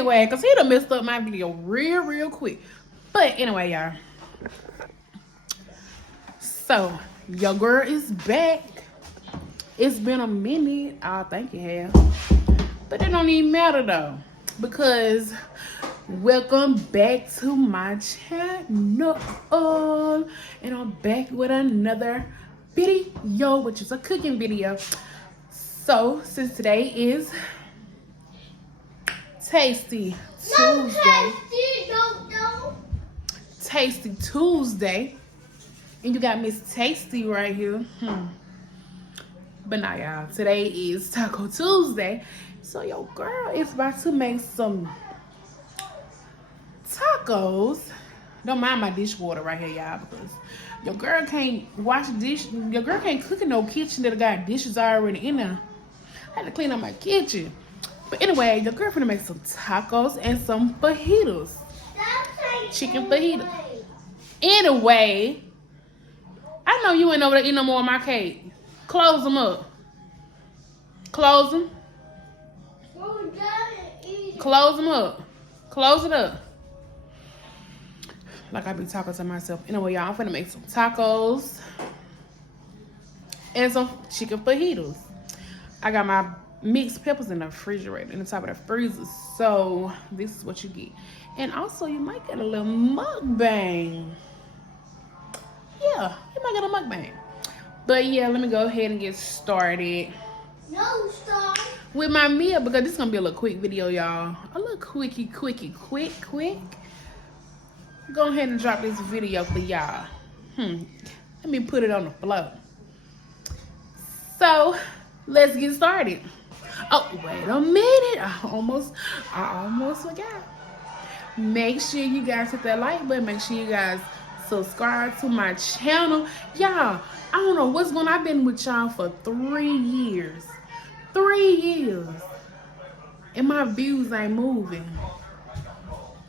anyway, because he done messed up my video real quick. But anyway, y'all. So, your girl is back. It's been a minute. I think it has. But it don't even matter though. Because welcome back to my channel. And I'm back with another video, which is a cooking video. So, since today is Tasty Tuesday. Tasty Tuesday. And you got Miss Tasty right here. But now, y'all, today is Taco Tuesday. So your girl is about to make some tacos. Don't mind my dishwater right here, y'all, because your girl can't wash the dish. Your girl can't cook in no kitchen that got dishes already in there. I had to clean up my kitchen. But anyway, your girl finna make some tacos and some fajitas. Chicken fajitas. Anyway, I know you ain't over there eating no more of my cake. Close them up. Close them. Close them up. Close it up. Like I be talking to myself. Anyway, y'all, I'm finna make some tacos and some chicken fajitas. I got my mixed peppers in the refrigerator, in the top of the freezer. So this is what you get. And also, you might get a little mukbang. Yeah, you might get a mukbang. But yeah, let me go ahead and get started. No, stop. With my meal, because this is gonna be a little quick video, y'all. A little quick. Go ahead and drop this video for y'all. Let me put it on the floor. So let's get started. Oh, wait a minute. I almost forgot. Make sure you guys hit that like button. Make sure you guys subscribe to my channel. Y'all, I don't know what's going on. I've been with y'all for 3 years. 3 years. And my views ain't moving.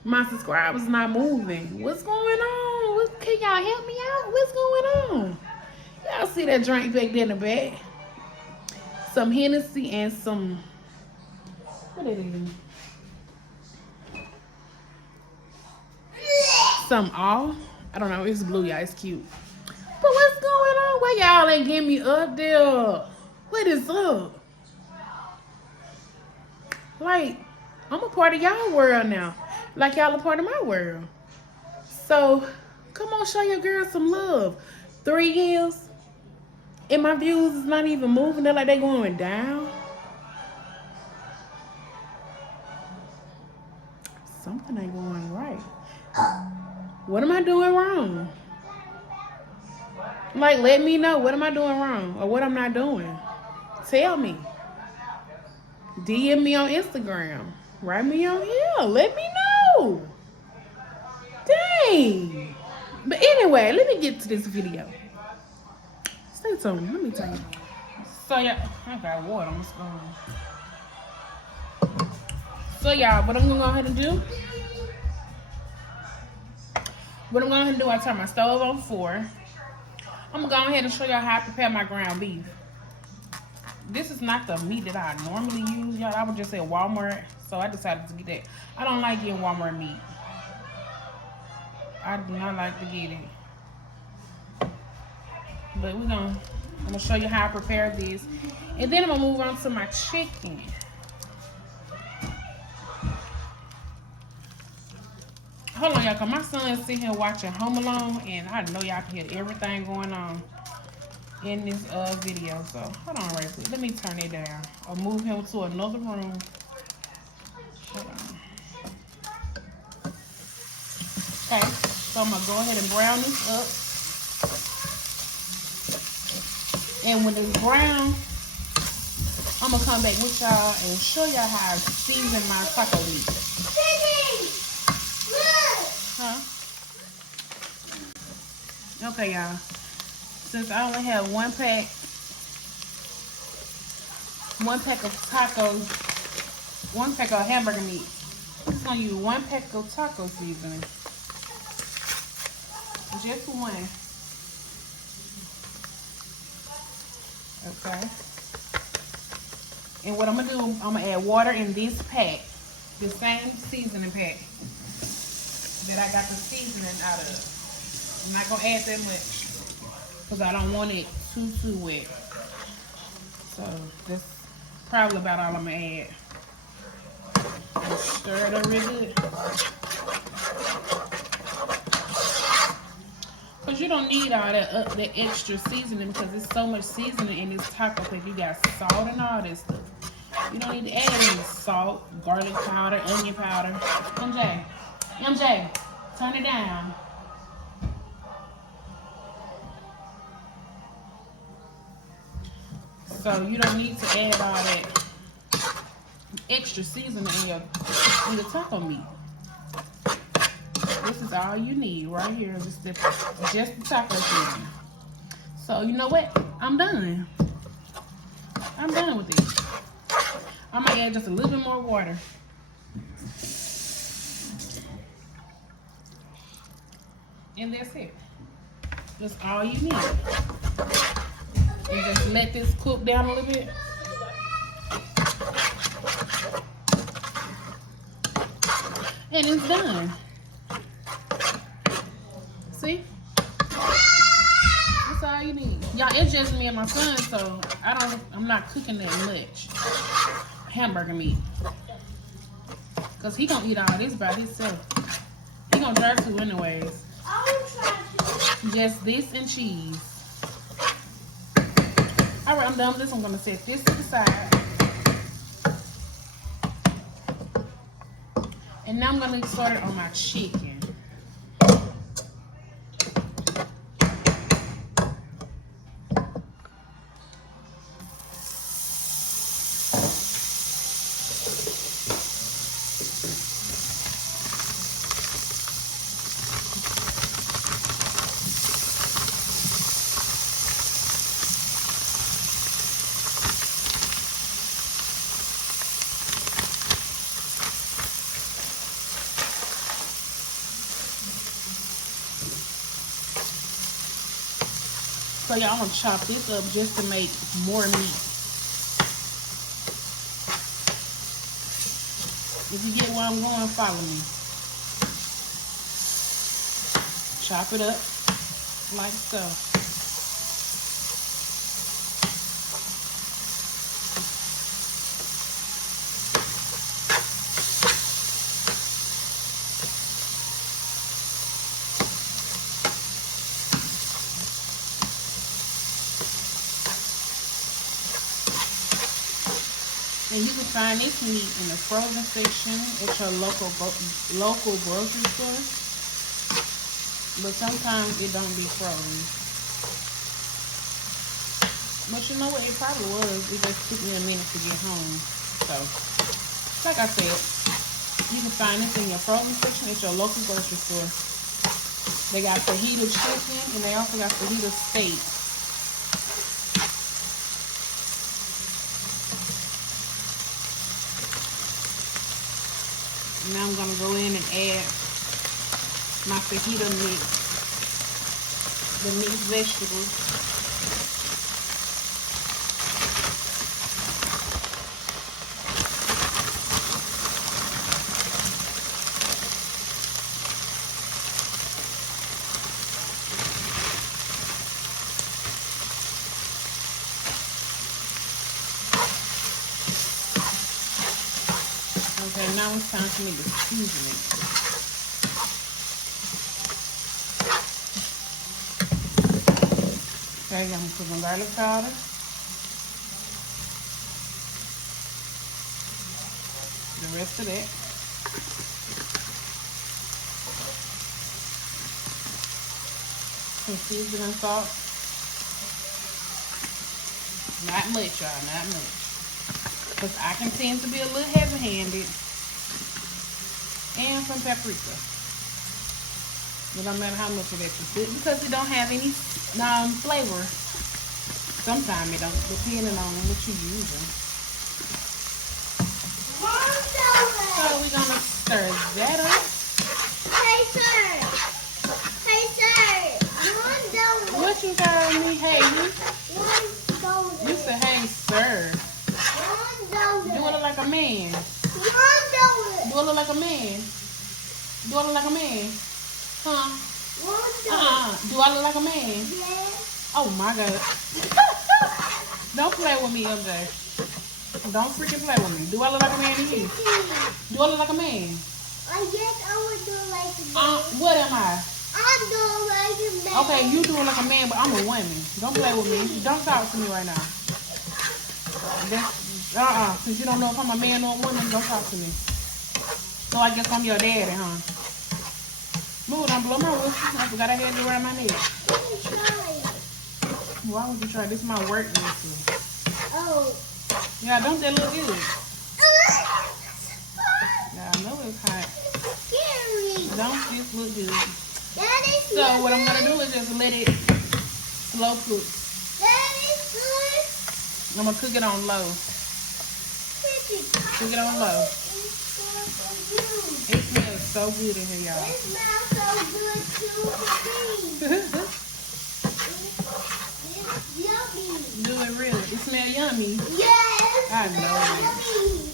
My subscribers not moving. What's going on? Can y'all help me out? What's going on? Y'all see that drink back there in the back? Some Hennessy and some... What it is? Some all? I don't know. It's blue, y'all. It's cute. But what's going on? Why y'all ain't getting me up there? What is up? Like, I'm a part of y'all world now. Like y'all a part of my world. So, come on, show your girl some love. 3 years, and my views is not even moving. They're like they going down. Something ain't going right. What am I doing wrong? Like, let me know. What am I doing wrong? Or what I'm not doing? Tell me. DM me on Instagram. Write me on here. Let me know. Dang. But anyway, let me get to this video. Stay tuned. Let me tell you. So, yeah. I got water. What's going on? So, y'all, what I'm going to go ahead and do. What I'm going to do, I turn my stove on 4. I'm going to go ahead and show y'all how I prepare my ground beef. This is not the meat that I normally use, y'all. I would just say Walmart, so I decided to get that. I don't like getting Walmart meat. I do not like to get it. But I'm going to show you how I prepare this. And then I'm going to move on to my chicken. Hold on, y'all, because my son is sitting here watching Home Alone, and I know y'all can hear everything going on in this video. So, hold on right quick. Let me turn it down or move him to another room. Hold on. Okay, so I'm going to go ahead and brown this up. And when it's brown, I'm going to come back with y'all and show y'all how I season my taco meat. Huh? Okay, y'all. Since I only have one pack of tacos, 1 pack of hamburger meat, I'm just gonna use 1 pack of taco seasoning. Just 1. Okay. And what I'm gonna do, I'm gonna add water in this pack. The same seasoning pack that I got the seasoning out of. I'm not gonna add that much because I don't want it too wet. So that's probably about all I'm gonna add. And stir it up real good. Because you don't need all that extra seasoning because there's so much seasoning in this taco pack. You got salt and all this stuff. You don't need to add any salt, garlic powder, onion powder. MJ, turn it down. So you don't need to add all that extra seasoning in your taco meat. This is all you need right here. Just the taco seasoning. So you know what? I'm done. I'm done with this. I'm gonna add just a little bit more water. And that's it. That's all you need. And just let this cook down a little bit. And it's done. See? That's all you need. Y'all, it's just me and my son, so I'm not cooking that much hamburger meat. Cause he gonna eat all this by himself. He gonna try to anyways. Just this and cheese. Alright, I'm done with this. I'm gonna set this to the side. And now I'm gonna get started on my chicken. So y'all, I'm gonna chop this up just to make more meat. If you get where I'm going, follow me. Chop it up like so. And you can find this meat in the frozen section at your local grocery store. But sometimes it don't be frozen. But you know what? It probably was. It just took me a minute to get home. So, like I said, you can find this in your frozen section at your local grocery store. They got fajita chicken and they also got fajita steak. Now I'm gonna go in and add my fajita mix, the mixed vegetables. Okay, now it's time for me to season it. Okay, I'm gonna put my garlic powder. The rest of that. Some seasoning salt. Not much, y'all, not much. Because I can tend to be a little heavy-handed. And some paprika. But no matter how much of that you put, because it don't have any flavor. Sometimes it don't, depending on what you're using. So we're gonna stir that up. Hey sir. Hey sir. One donut. What you calling me? Hey, you? One donut. You said, hey, sir. One donut. Doing it like a man. One donut. Do I look like a man? Do I look like a man? Huh? Do I look like a man? Yes. Oh my God. Don't play with me, MJ. Don't freaking play with me. Do I look like a man to you? Do I look like a man? Yes, I would do like a man. What am I? I'm doing like a man. Okay, you doing like a man, but I'm a woman. Don't play with me. Don't talk to me right now. Since you don't know if I'm a man or a woman, don't talk to me. So I guess I'm your daddy, huh? Move, don't blow my whistle. I forgot I had it around my neck. Let me try it. Why would you try? This is my work whistle. Oh. Yeah, don't that look good? Yeah, I know it's hot. It's scary. Don't this look good? That is So what I'm gonna do is just let it slow cook. That is good. I'm gonna cook it on low. Cook it on low. It smells so good in here, y'all. It smells so good too for me. It's yummy. Do it really. It smells yummy. Yes. I know it. Yummy.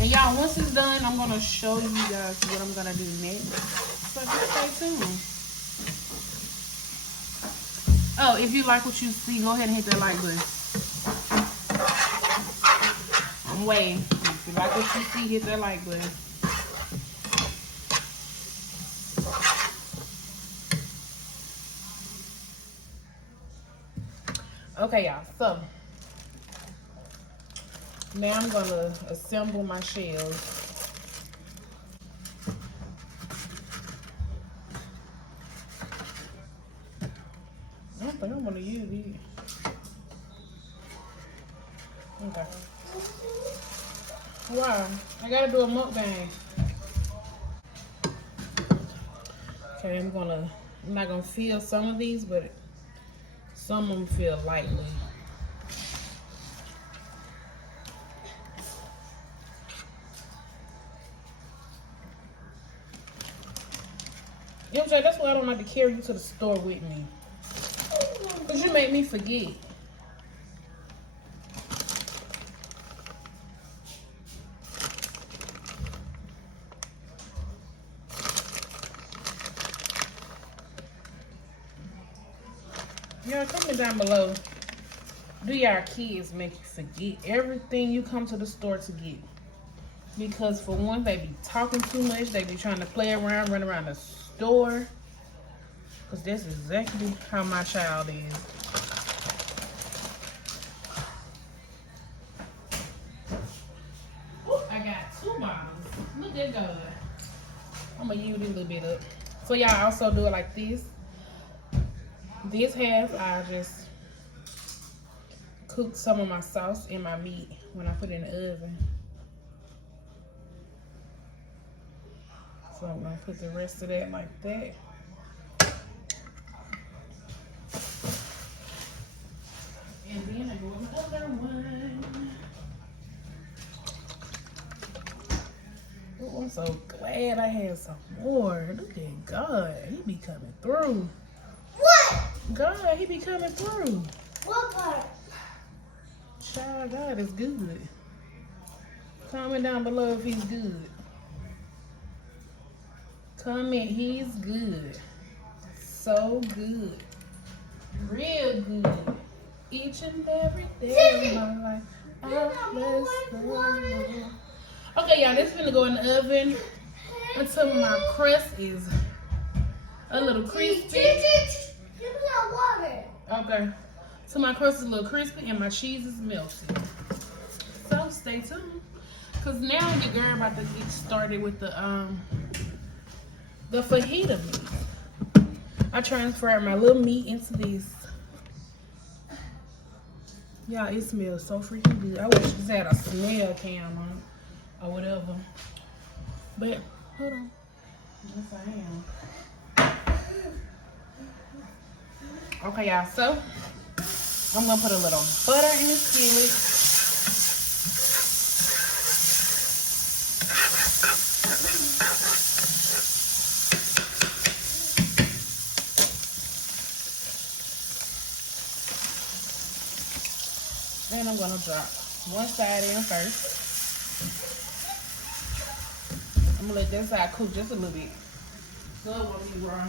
And y'all, once it's done, I'm gonna show you guys what I'm gonna do next. So just stay tuned. Oh, if you like what you see, go ahead and hit that like button. I'm waiting. If you like what you see, hit that like button. Okay, y'all, so now I'm gonna assemble my shells. I don't think I'm gonna use these. Okay. Why? I gotta do a mukbang. Okay, I'm not gonna feel some of these, but some of them feel lightly. You know what I'm saying? That's why I don't like to carry you to the store with me. Because you make me forget. Y'all, comment down below. Do y'all kids make you forget everything you come to the store to get? Because for one, they be talking too much. They be trying to play around, run around the store. Because that's exactly how my child is. Ooh, I got 2 bottles. Look at God. I'm going to use this a little bit up. So y'all also do it like this. This half, I just cook some of my sauce in my meat when I put it in the oven. So I'm going to put the rest of that like that. And then I go with my other one. Oh, I'm so glad I had some more. Look at God. He be coming through. What? God, he be coming through. What part? Child, God is good. Comment down below if he's good. Comment, he's good. So good. Real good. Each and every day of my life. I bless the Lord. Okay, y'all, this is gonna go in the oven until my crust is a little crispy. Give me that water. Okay. So my crust is a little crispy and my cheese is melted. So stay tuned. Cause now your girl about to get started with the fajita meat. I transferred my little meat into this. Y'all, it smells so freaking good. I wish this had a smell cam on it or whatever. But hold on. Yes, I am. Okay, y'all. So I'm gonna put a little butter in the skillet. And I'm gonna drop one side in first. I'm gonna let that side cook just a little bit. So it won't be raw.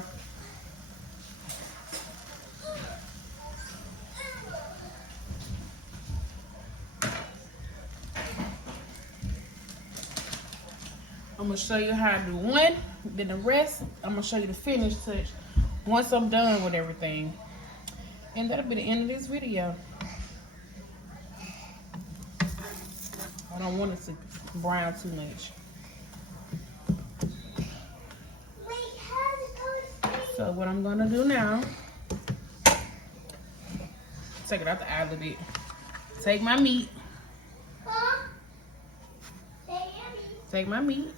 I'm gonna show you how to do one, then the rest, I'm gonna show you the finish touch once I'm done with everything. And that'll be the end of this video. I don't want it to brown too much. So what I'm gonna do now, take it out the eye a little bit. Take my meat. Take my meat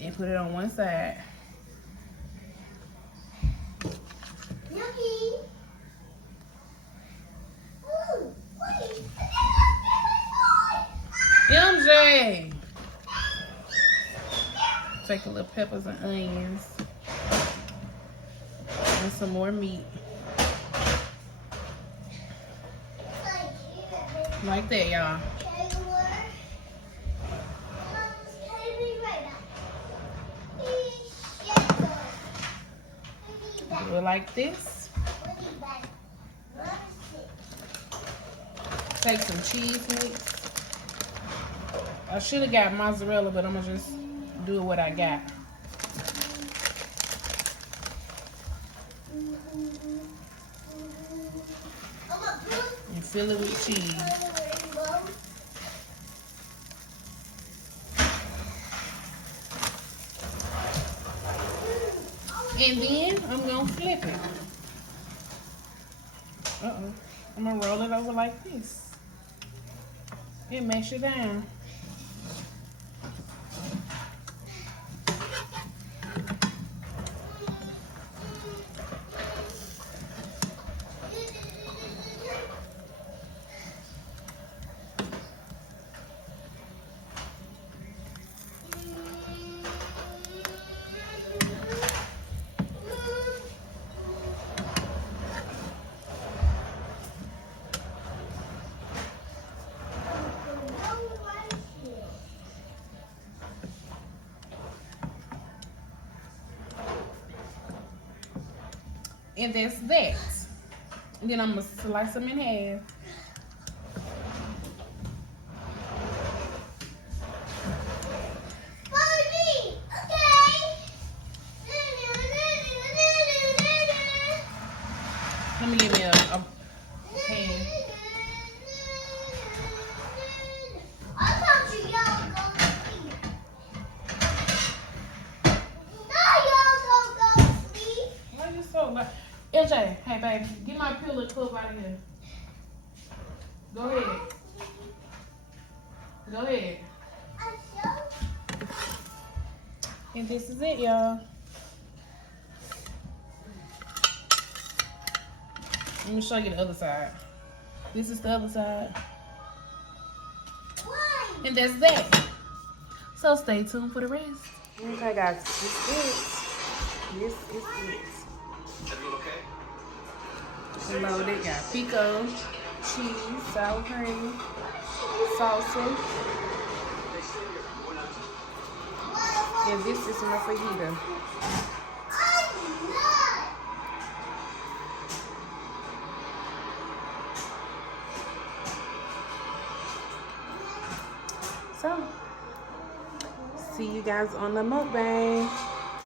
and put it on one side. MJ! Take a little peppers and onions. And some more meat. Like that, y'all. Do it like this. Take some cheese mix. I should have got mozzarella, but I'm gonna just do what I got. And fill it with cheese. And then I'm gonna flip it. I'm gonna roll it over like this. And mash it down. And that's that. And then I'm gonna slice them in half. Let me give me a pan. Why you so loud? LJ, hey baby, get my pillow cup out of here. Go ahead. Go ahead. And this is it, y'all. Let me show you the other side. This is the other side. And that's that. So stay tuned for the rest. Okay guys, this is it. This is it. Loaded, got pico, cheese, sour cream, salsa. And this is my fajita. So, see you guys on the mukbang.